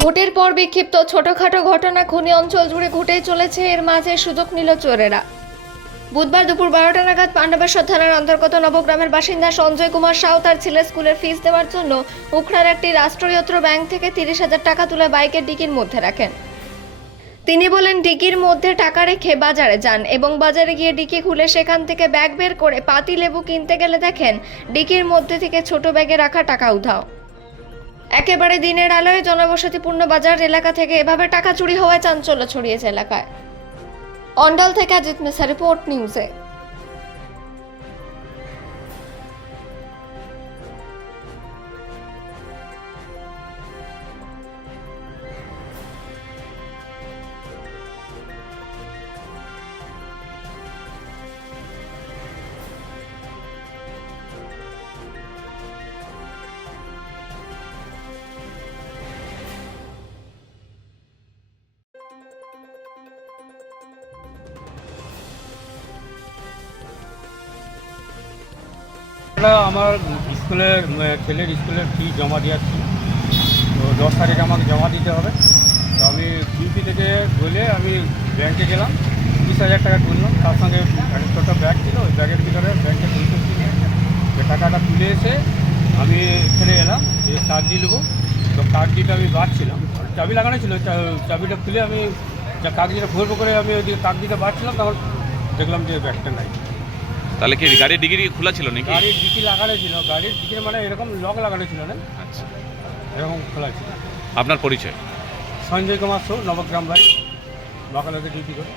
ভোটের পর বিক্ষিপ্ত ছোটখাটো ঘটনা খনি অঞ্চল জুড়ে ঘটেই চলেছে। এর মাঝে সুযোগ নিল চোরেরা। বুধবার দুপুর 12টা নাগাদ পাণ্ডবেশ্বর থানার অন্তর্গত নবগ্রামের বাসিন্দা সঞ্জয় কুমার সাউ তার ছেলের স্কুলের ফিস দেওয়ার জন্য উখড়ার একটি রাষ্ট্রায়ত্ত ব্যাংক থেকে 30,000 টাকা তুলে বাইকের ডিকির মধ্যে রাখেন। তিনি বলেন, ডিকির মধ্যে টাকা রেখে বাজারে যান এবং বাজারে গিয়ে ডিকি খুলে সেখান থেকে ব্যাগ বের করে পাতি লেবু কিনতে গেলে দেখেন ডিকির মধ্যে থেকে ছোট ব্যাগে রাখা টাকা উধাও। একেবারে দিনের আলোয় জনবসতিপূর্ণ বাজার এলাকা থেকে এভাবে টাকা চুরি হওয়ায় চাঞ্চল্য ছড়িয়েছে এলাকায়। অন্ডাল থেকে অজিত মিশ্রা, রিপোর্ট নিউজে। আমার স্কুলের ছেলের স্কুলের ফি জমা দিয়েছি, তো 10 তারিখ আমাকে জমা দিতে হবে। তো আমি বিপি থেকে বলে আমি ব্যাংকে গেলাম, 20,000 টাকা তুললাম। তার সঙ্গে একটা ছোটো ব্যাগ ছিল, ওই ব্যাগের ভিতরে ব্যাংকে তুলতে যে টাকাটা তুলে এসে আমি এখানে এলাম, যে কার্ড দিয়ে নেবো। তো কার্ড দিতে আমি বাড়ছিলাম, চাবি লাগানো ছিল, চাবিটা খুলে আমি কাগজিটা ভরবো করে আমি ওই দিকে কাগজিটা বাড়ছিলাম, তখন দেখলাম যে ব্যাগটা নাই। তাহলে কি গাড়ির ডিগি খোলা ছিল নাকি? গাড়ির ডিকি লাগানো ছিল, গাড়ির ডিকির মানে এরকম লক লাগানো ছিল না, আচ্ছা, এরকম খোলা ছিল। আপনার পরিচয়? সঞ্জয় কুমার সাউ, নবগ্রাম বাড়ি, বাঁকালাতে ডিউটি করে।